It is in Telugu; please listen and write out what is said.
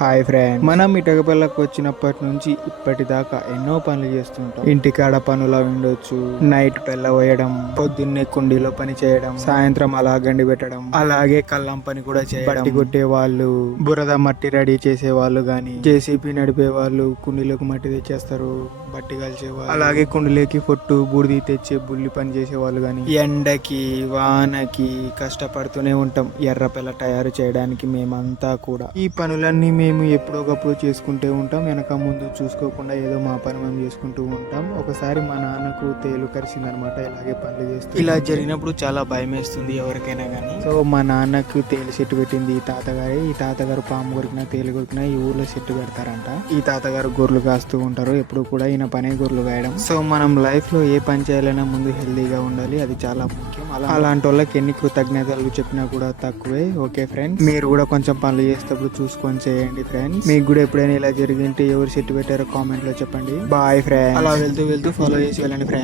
హాయ్ ఫ్రెండ్స్, మనం ఇటకపల్లకు వచ్చినప్పటి నుంచి ఇప్పటిదాకా ఎన్నో పనులు చేస్తుంటాం. ఇంటికాడ పనులు ఉండొచ్చు, నైట్ పెళ్ళ పోయడం, పొద్దున్నే కుండీలో పని చేయడం, సాయంత్రం అలా గండి పెట్టడం, అలాగే కల్లం పని కూడా చేయడం, బట్టి కొట్టే వాళ్ళు, బురద మట్టి రెడీ చేసే వాళ్ళు గాని, జేసీపీ నడిపే వాళ్ళు కుండీలకు మట్టి తెచ్చేస్తారు, బట్టి కాల్చేవాళ్ళు, అలాగే కుండీలోకి పొట్టు బూడిది తెచ్చే బుల్లి పని చేసే వాళ్ళు గాని, ఎండకి వానకి కష్టపడుతూనే ఉంటాం ఎర్ర పెళ్ళ తయారు చేయడానికి. మేమంతా కూడా ఈ పనులన్నీ మేము ఎప్పుడోకప్పుడు చేసుకుంటూ ఉంటాం. వెనక ముందు చూసుకోకుండా ఏదో మా పని మేము చేసుకుంటూ ఉంటాం. ఒకసారి మా నాన్నకు తేలు కరిచిందనమాట. ఇలాగే పనులు చేస్తూ ఇలా జరిగినప్పుడు చాలా భయం వేస్తుంది ఎవరికైనా కానీ. సో మా నాన్నకు తేలు చెట్టు పెట్టింది ఈ తాతగారి. ఈ తాతగారు పాము కొరికినా తేలు కొరికినా ఈ ఊర్లో చెట్టు పెడతారంట. ఈ తాతగారు గొర్రెలు కాస్తూ ఉంటారు. ఎప్పుడు కూడా ఈయన పనే గొర్రెలు కాయడం. సో మనం లైఫ్ లో ఏ పని చేయాలన్నా ముందు హెల్దీగా ఉండాలి, అది చాలా ముఖ్యం. అలాంటి వాళ్ళకి ఎన్ని కృతజ్ఞతలు చెప్పినా కూడా తక్కువే. ఓకే ఫ్రెండ్స్, మీరు కూడా కొంచెం పనులు చేసేటప్పుడు చూసుకొని చేయండి ఫ్రెండ్స్. మీకు కూడా ఎప్పుడైనా ఇలా జరిగింటే ఎవరు చెట్టు పెట్టారో కామెంట్ లో చెప్పండి. Bye friends. అలా వెళ్తూ ఫాలో చేసి వెళ్ళండి ఫ్రెండ్స్.